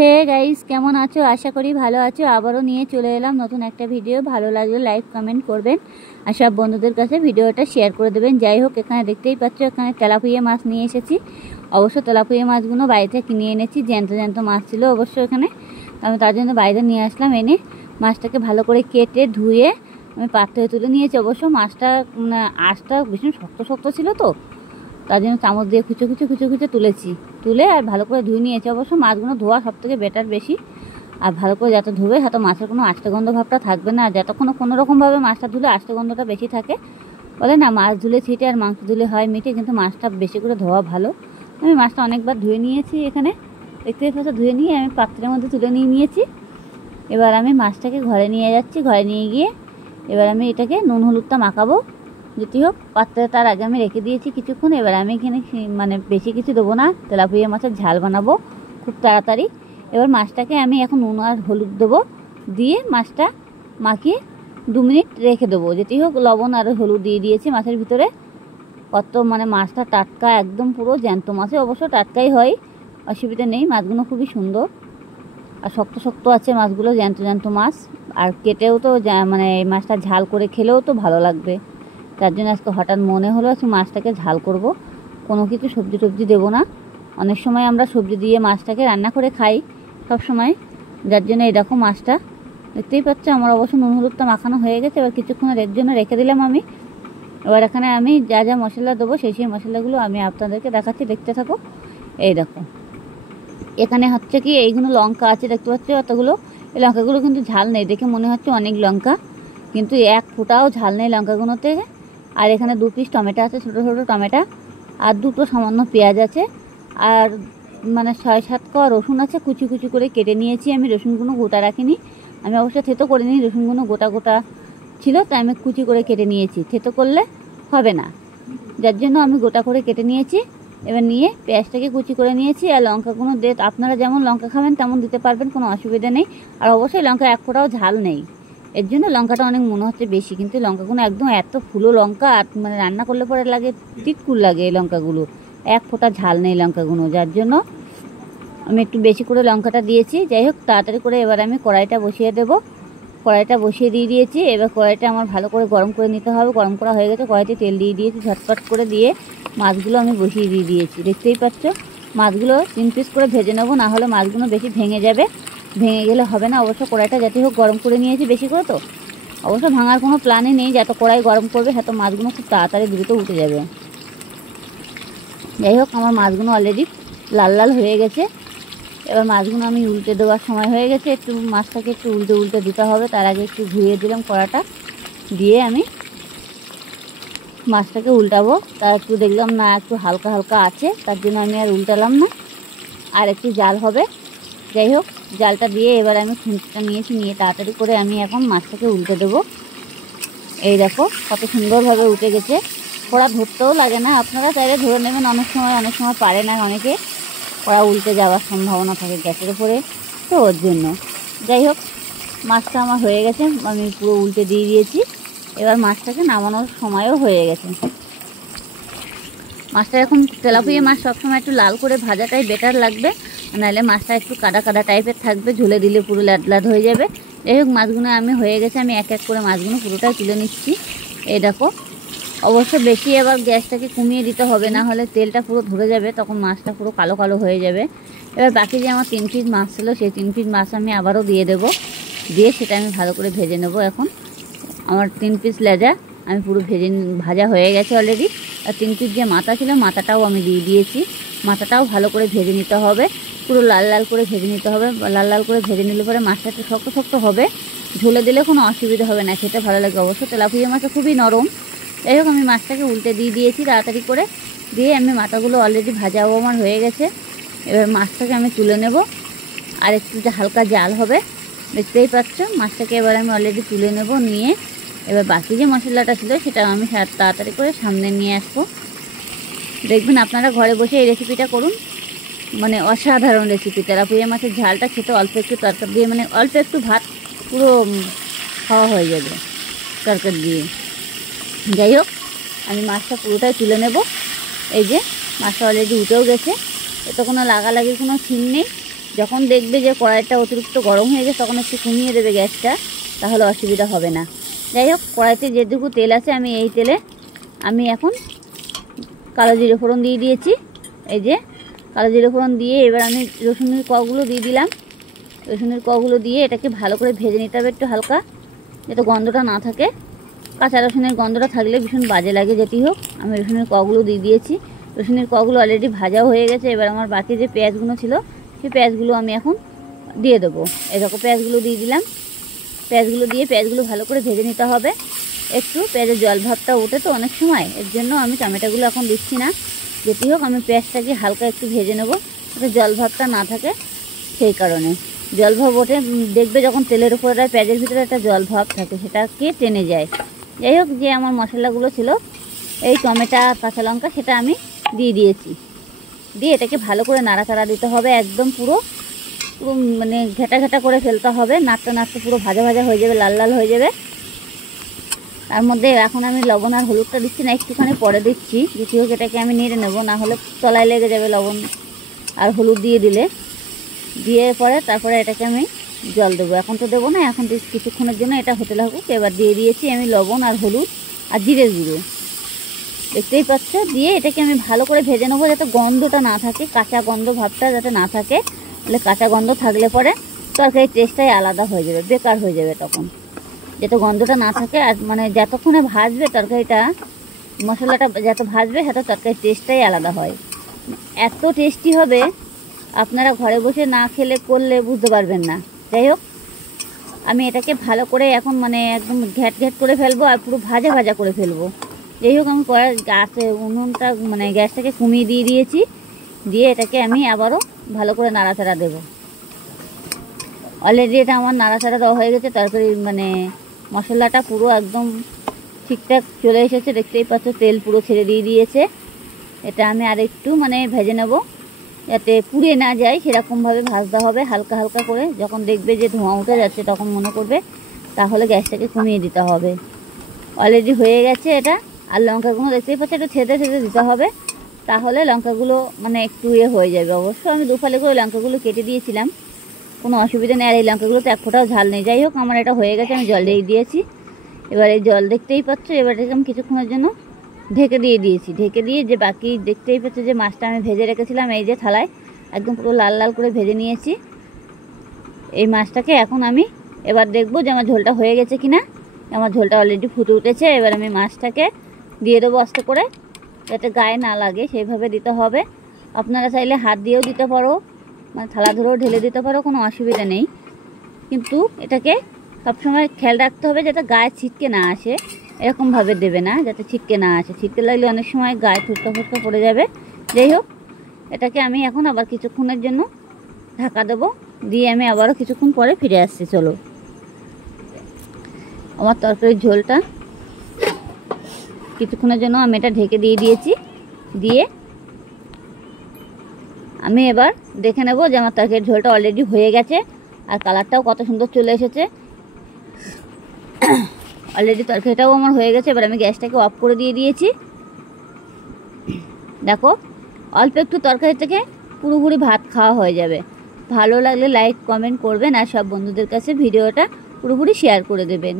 Hey guys, কেমন আছো? আশা করি ভালো আছো। আবারও নিয়ে চলে এলাম নতুন একটা ভিডিও। ভালো লাগলে লাইক কমেন্ট করবেন আর সব বন্ধুদের কাছে ভিডিওটা শেয়ার করে দেবেন। যাই হোক, এখানে দেখতেই পাচ্ছ, এখানে তেলাপিয়া মাছ নিয়ে এসেছি। অবশ্য তেলাপিয়া মাছগুলো বাড়িতে কিনে এনেছি, জ্যান্ত জ্যান্ত মাছ ছিল অবশ্য এখানে। আমি তার জন্য বাইরে নিয়ে আসলাম। এনে মাছটাকে ভালো করে কেটে ধুয়ে আমি পাত্রে তুলে নিয়েছি। অবশ্য মাছটা আঁশটা ভীষণ শক্ত শক্ত ছিল, তো তার জন্য চামচ দিয়ে খুঁচে খুঁচে খুঁচে খুঁচে তুলে আর ভালো করে ধুয়ে নিয়েছি। অবশ্য মাছগুলো ধোয়া সব থেকে বেটার বেশি। আর ভালো করে যত ধুবে হয়তো মাছের কোনো আষ্টে গন্ধ ভাবটা থাকবে না। যতক্ষণ কোনোরকমভাবে মাছটা ধুলে আষ্টে গন্ধটা বেশি থাকে। বলে না, মাছ ধুলে ছিটে আর মাংস ধুলে হয় মিটে, কিন্তু মাছটা বেশি করে ধোয়া ভালো। আমি মাছটা অনেকবার ধুয়ে নিয়েছি। এখানে দেখতে পাচ্ছ, ধুয়ে নিয়ে আমি পাত্রের মধ্যে তুলে নিয়েছি। এবার আমি মাছটাকে ঘরে নিয়ে যাচ্ছি। ঘরে নিয়ে গিয়ে এবার আমি এটাকে নুন হলুদটা মাখাবো। যেটি হোক, পাত্রে তার আগে আমি রেখে দিয়েছি কিছুক্ষণ। এবার আমি এখানে বেশি কিছু দেবো না, তেলাপিয়া মাছের ঝাল বানাবো খুব তাড়াতাড়ি। এবার মাছটাকে আমি এখন নুন আর হলুদ দেবো, দিয়ে মাছটা মাখিয়ে 2 মিনিট রেখে দেবো। যেটি হোক, লবণ আর হলুদ দিয়ে দিয়েছি মাছের ভিতরে। কত মাছটা টাটকা, একদম পুরো জ্যান্ত মাছে। অবশ্য টাটকাই হয়, অসুবিধা নেই। মাছগুলো খুবই সুন্দর আর শক্ত শক্ত আছে মাছগুলো, জ্যান্ত জ্যান্ত মাছ। আর কেটেও তো এই মাছটা ঝাল করে খেলেও তো ভালো লাগবে। তার জন্য আজকে হঠাৎ মনে হলো আজকে মাছটাকে ঝাল করব। কোনো কিছু সবজি টবজি দেবো না। অনেক সময় আমরা সবজি দিয়ে মাছটাকে রান্না করে খাই সব সময়, যার জন্য এই দেখো মাছটা দেখতেই পাচ্ছ। আমার অবশ্য নুন হলুদটা মাখানো হয়ে গেছে। এবার কিছুক্ষণের জন্য রেখে দিলাম আমি। এবার এখানে আমি যা যা মশলা দেবো সেই মশলাগুলো আমি আপনাদেরকে দেখাচ্ছি, দেখতে থাকো। এই দেখো, এখানে হচ্ছে কি, এইগুলো লঙ্কা আছে দেখতে পাচ্ছ অতগুলো। এই লঙ্কাগুলো কিন্তু ঝাল নেই, দেখে মনে হচ্ছে অনেক লঙ্কা, কিন্তু এক ফোঁটাও ঝাল নেই লঙ্কাগুলোতে। আর এখানে 2 পিস টমেটো আছে, ছোটো ছোটো টমেটো। আর 2টো সামান্য পেঁয়াজ আছে। আর 6-7 কোয়া রসুন আছে, কুচি কুচি করে কেটে নিয়েছি আমি। রসুনগুলো গোটা রাখিনি, আমি অবশ্য থেতো করে নিই। রসুনগুলো গোটা গোটা ছিল, তাই আমি কুচি করে কেটে নিয়েছি। থেতো করলে হবে না, যার জন্য আমি গোটা করে কেটে নিয়েছি। এবার নিয়ে পেঁয়াজটাকে কুচি করে নিয়েছি। আর লঙ্কাগুলো আপনারা যেমন লঙ্কা খাবেন তেমন দিতে পারবেন, কোনো অসুবিধা নেই। আর অবশ্যই লঙ্কা এক ফোঁটাও ঝাল নেই, এর জন্য লঙ্কাটা অনেক মনে হচ্ছে বেশি, কিন্তু লঙ্কাগুলো একদম এত ফুলো লঙ্কা। আর রান্না করলে পরে লাগে তিতকুল লাগে এই লঙ্কাগুলো। এক ফোঁটা ঝাল নেই লঙ্কাগুলো, যার জন্য আমি একটু বেশি করে লঙ্কাটা দিয়েছি। যাই হোক, তাড়াতাড়ি করে এবার আমি কড়াইটা বসিয়ে দেবো। কড়াইটা বসিয়ে দিয়ে দিয়েছি। এবার কড়াইটা আমার ভালো করে গরম করে নিতে হবে। গরম করা হয়ে গেছে, কড়াইতে তেল দিয়ে দিয়েছি ঝটপট করে, দিয়ে মাছগুলো আমি বসিয়ে দিয়ে দিয়েছি। দেখতেই পাচ্ছ, মাছগুলো 3 পিস করে ভেজে নেবো, না হলে মাছগুলো বেশি ভেঙে যাবে। ভেঙে গেলে হবে না। অবশ্য কড়াইটা যাতে হোক গরম করে নিয়েছি বেশি করে, তো অবশ্য ভাঙার কোনো প্ল্যানই নেই। যত কড়াই গরম করবে তত মাছগুলো খুব তাড়াতাড়ি দ্রুত উঠে যাবে। যাই হোক, আমার মাছগুলো অলরেডি লাল লাল হয়ে গেছে। এবার মাছগুলো আমি উল্টে দেওয়ার সময় হয়ে গেছে। একটু মাছটাকে একটু উল্টে উল্টে দিতে হবে। তার আগে একটু ঘুরিয়ে দিলাম কড়াটা, দিয়ে আমি মাছটাকে উল্টাবো। তা একটু দেখলাম না একটু হালকা হালকা আছে, তার জন্য আমি আর উল্টালাম না, আর একটু জাল হবে। যাই হোক, জালটা দিয়ে এবার আমি খুঁজটা নিয়েছি, নিয়ে তাড়াতাড়ি করে আমি এখন মাছটাকে উল্টে দেবো। এই দেখো কত সুন্দরভাবে উঠে গেছে। কড়া ধরতেও লাগে না, আপনারা চাইলে ধরে নেবেন। অনেক সময় পারে না, অনেকে কড়া উল্টে যাওয়ার সম্ভাবনা থাকে গ্যাসের উপরে, তো ওর জন্য। যাই হোক, মাছটা আমার হয়ে গেছে, আমি পুরো উল্টে দিয়ে দিয়েছি। এবার মাছটাকে নামানোর সময়ও হয়ে গেছে। মাছটা এখন তেলাপিয়া মাছ সবসময় একটু লাল করে ভাজাটাই বেটার লাগবে, নাহলে মাছটা একটু কাদা কাদা টাইপের থাকবে, ঝুলে দিলে পুরো লাড লাড হয়ে যাবে। যাই হোক, মাছগুলো আমি হয়ে গেছে, আমি এক এক করে মাছগুলো পুরোটাই তুলে নিচ্ছি। এই দেখো, অবশ্য বেশি এবার গ্যাসটাকে কমিয়ে দিতে হবে, না হলে তেলটা পুরো ধরে যাবে, তখন মাছটা পুরো কালো কালো হয়ে যাবে। এবার বাকি যে আমার 3 পিস মাছ ছিল, সেই 3 পিস মাছ আমি আবারও দিয়ে দেবো, দিয়ে সেটা আমি ভালো করে ভেজে নেব। এখন আমার 3 পিস লেজা আমি পুরো ভাজা হয়ে গেছে অলরেডি। আর 3 পিস যে মাথা ছিল, মাথাটাও আমি দিয়ে দিয়েছি। মাথাটাও ভালো করে ভেজে নিতে হবে, পুরো লাল লাল করে ভেজে নিতে হবে। লাল লাল করে ভেজে নিলে পরে মাছটা একটু শক্ত শক্ত হবে, ঝুলে দিলে কোনো অসুবিধা হবে না, খেতে ভালো লাগে। অবশ্য তেলাপিয়া মাছটা খুবই নরম। যাই হোক, আমি মাছটাকে উল্টে দিয়ে দিয়েছি তাড়াতাড়ি করে, দিয়ে আমি মাথাগুলো অলরেডি ভাজাও আমার হয়ে গেছে। এবার মাছটাকে আমি তুলে নেব, আর একটু হালকা জাল হবে, দেখতেই পাচ্ছ। মাছটাকে এবার আমি অলরেডি তুলে নেব, নিয়ে এবার বাকি যে মশলাটা ছিল সেটা আমি তাড়াতাড়ি করে সামনে নিয়ে আসবো। দেখবেন আপনারা ঘরে বসে এই রেসিপিটা করুন, অসাধারণ রেসিপি। তেলাপিয়া মাছের ঝালটা খেতে অল্প একটু তরকারি দিয়ে, অল্প একটু ভাত পুরো খাওয়া হয়ে যাবে তরকারি দিয়ে। যাই হোক, আমি মাছটা পুরোটাই তুলে নেব। এই যে মাছটা অলরেডি উঠেও গেছে, এতে কোনো লাগালাগির কোনো সিন নেই। যখন দেখবে যে কড়াইটা অতিরিক্ত গরম হয়ে গেছে তখন একটু কমিয়ে দেবে গ্যাসটা, তাহলে অসুবিধা হবে না। যাই হোক, কড়াইতে যেটুকু তেল আছে আমি এই তেলে আমি এখন কালো জিরে ফোড়ন দিয়ে দিয়েছি। এই যে কালো জিরে ফোড়ন দিয়ে এবার আমি রসুনের কোয়াগুলো দিয়ে দিলাম। রসুনের কোয়াগুলো দিয়ে এটাকে ভালো করে ভেজে নিতে হবে একটু হালকা, যাতে গন্ধটা না থাকে। কাঁচা রসুনের গন্ধটা থাকলে ভীষণ বাজে লাগে। যেটি হোক, আমি রসুনের কোয়াগুলো দিয়ে দিয়েছি। রসুনের কোয়াগুলো অলরেডি ভাজাও হয়ে গেছে। এবার আমার বাকি যে পেঁয়াজগুলো ছিল সেই পেঁয়াজগুলো আমি এখন দিয়ে দেবো। এরকম পেঁয়াজগুলো দিয়ে দিলাম। পেঁয়াজগুলো দিয়ে পেঁয়াজগুলো ভালো করে ভেজে নিতে হবে। একটু পেঁয়াজের জল ভাবটা ওঠে তো অনেক সময়, এর জন্য আমি টমেটোগুলো এখন দিচ্ছি না। যেটি হোক, আমি পেঁয়াজটাকে হালকা একটু ভেজে নেব, যাতে জল ভাবটা না থাকে। সেই কারণে জল ভাব ওঠে, দেখবে যখন তেলের উপরে পেঁয়াজের ভিতরে একটা জল ভাব থাকে, সেটাকে টেনে যায়। যাই হোক, যে আমার মশলাগুলো ছিল এই টমেটো কাঁচা লঙ্কা সেটা আমি দিয়ে দিয়েছি। দিয়ে এটাকে ভালো করে নাড়াচাড়া দিতে হবে, একদম পুরো পুরো মানে ঘেটা ঘেটা করে ফেলতে হবে। নাড়তে নাড়তে পুরো ভাজা ভাজা হয়ে যাবে, লাল লাল হয়ে যাবে। তার মধ্যে এখন আমি লবণ আর হলুদটা দিচ্ছি না, একটুখানি পরে দিচ্ছি। যেটি হোক, এটাকে আমি নেড়ে নেবো, না হলে তলায় লেগে যাবে লবণ আর হলুদ দিয়ে দিলে। দিয়ে পরে তারপরে এটাকে আমি জল দেবো। এখন তো দেবো না, এখন কিছুক্ষণের জন্য এটা হতে লাগুক। এবার দিয়ে দিয়েছি আমি লবণ আর হলুদ আর জিরের গুঁড়ো, দেখতেই পাচ্ছ। দিয়ে এটাকে আমি ভালো করে ভেজে নেবো, যাতে গন্ধটা না থাকে, কাঁচা গন্ধ ভাবটা যাতে না থাকে। তাহলে কাঁচা গন্ধ থাকলে পরে তরকারির টেস্টটাই আলাদা হয়ে যাবে, বেকার হয়ে যাবে তখন। যাতে গন্ধটা না থাকে, আর মানে যতক্ষণে ভাজবে তরকারিটা, মশলাটা যত ভাজবে সেটা তরকারির টেস্টটাই আলাদা হয়, এত টেস্টি হবে। আপনারা ঘরে বসে না খেলে করলে বুঝতে পারবেন না। যাই হোক, আমি এটাকে ভালো করে এখন মানে একদম ঘ্যাট ঘ্যাট করে ফেলবো আর পুরো ভাজা ভাজা করে ফেলবো। যাই হোক, আমি গাছে উনুনটা মানে গ্যাসটাকে কমিয়ে দিয়ে দিয়েছি। দিয়ে এটাকে আমি আবারও ভালো করে নাড়াচাড়া দেবো। অলরেডি এটা আমার নাড়াচাড়া দেওয়া হয়ে গেছে। তরকারি মানে মশলাটা পুরো একদম ঠিকঠাক চলে এসেছে, দেখতেই পাচ্ছ। তেল পুরো ছেড়ে দিয়ে দিয়েছে। এটা আমি আর একটু মানে ভেজে নেব, যাতে পুড়ে না যায়, সেরকমভাবে ভাজতে হবে হালকা হালকা করে। যখন দেখবে যে ধোঁয়া উঠে যাচ্ছে তখন মনে করবে, তাহলে গ্যাসটাকে কমিয়ে দিতে হবে। অলরেডি হয়ে গেছে এটা। আর লঙ্কাগুলো দেখতেই পাচ্ছ, একটু ছেদে ছেদে দিতে হবে, তাহলে লঙ্কাগুলো মানে একটু হয়ে যাবে। অবশ্য আমি দুফালে করে লঙ্কাগুলো কেটে দিয়েছিলাম, কোনো অসুবিধা নেই। আর এই লঙ্কাগুলোতে এক ফোঁটাও ঝাল নেই। যাই হোক, আমার এটা হয়ে গেছে, আমি জল দিয়ে দিয়েছি। এবার এই জল দেখতেই পাচ্ছ, এবার এটাকে আমি কিছুক্ষণের জন্য ঢেকে দিয়ে দিয়েছি। ঢেকে দিয়ে যে বাকি দেখতেই পাচ্ছ যে মাছটা আমি ভেজে রেখেছিলাম, এই যে থালায় একদম পুরো লাল লাল করে ভেজে নিয়েছি। এই মাছটাকে এখন আমি এবার দেখবো যে আমার ঝোলটা হয়ে গেছে কিনা। আমার ঝোলটা অলরেডি ফুটে উঠেছে। এবার আমি মাছটাকে দিয়ে দেবো আস্তে করে, যাতে গায়ে না লাগে, সেইভাবে দিতে হবে। আপনারা চাইলে হাত দিয়েও দিতে পারো, মানে থালা ধরেও ঢেলে দিতে পারো, কোনো অসুবিধা নেই। কিন্তু এটাকে সবসময় খেয়াল রাখতে হবে যাতে গায়ে ছিটকে না আসে। এরকমভাবে দেবে না, যাতে ছিটকে না আসে। ছিটকে লাগলে অনেক সময় গায়ে ফুটকা ফুটকা পড়ে যাবে। যাই হোক, এটাকে আমি এখন আবার কিছুক্ষণের জন্য ঢাকা দেবো। দিয়ে আমি আবারও কিছুক্ষণ পরে ফিরে আসছি। চলো, আমার তরকারির ঝোলটা কিছুক্ষণের জন্য আমি এটা ঢেকে দিয়ে দিয়েছি। দিয়ে আমি এবার দেখে নেব যে আমার তরকারির ঝোলটা অলরেডি হয়ে গেছে, আর কালারটাও কত সুন্দর চলে এসেছে। অলরেডি তরকারিটাও আমার হয়ে গেছে। এবার আমি গ্যাসটাকে অফ করে দিয়ে দিয়েছি। দেখো, অল্প একটু তরকারি থেকে পুরোপুরি ভাত খাওয়া হয়ে যাবে। ভালো লাগলে লাইক কমেন্ট করবেন, আর সব বন্ধুদের কাছে ভিডিওটা পুরোপুরি শেয়ার করে দেবেন।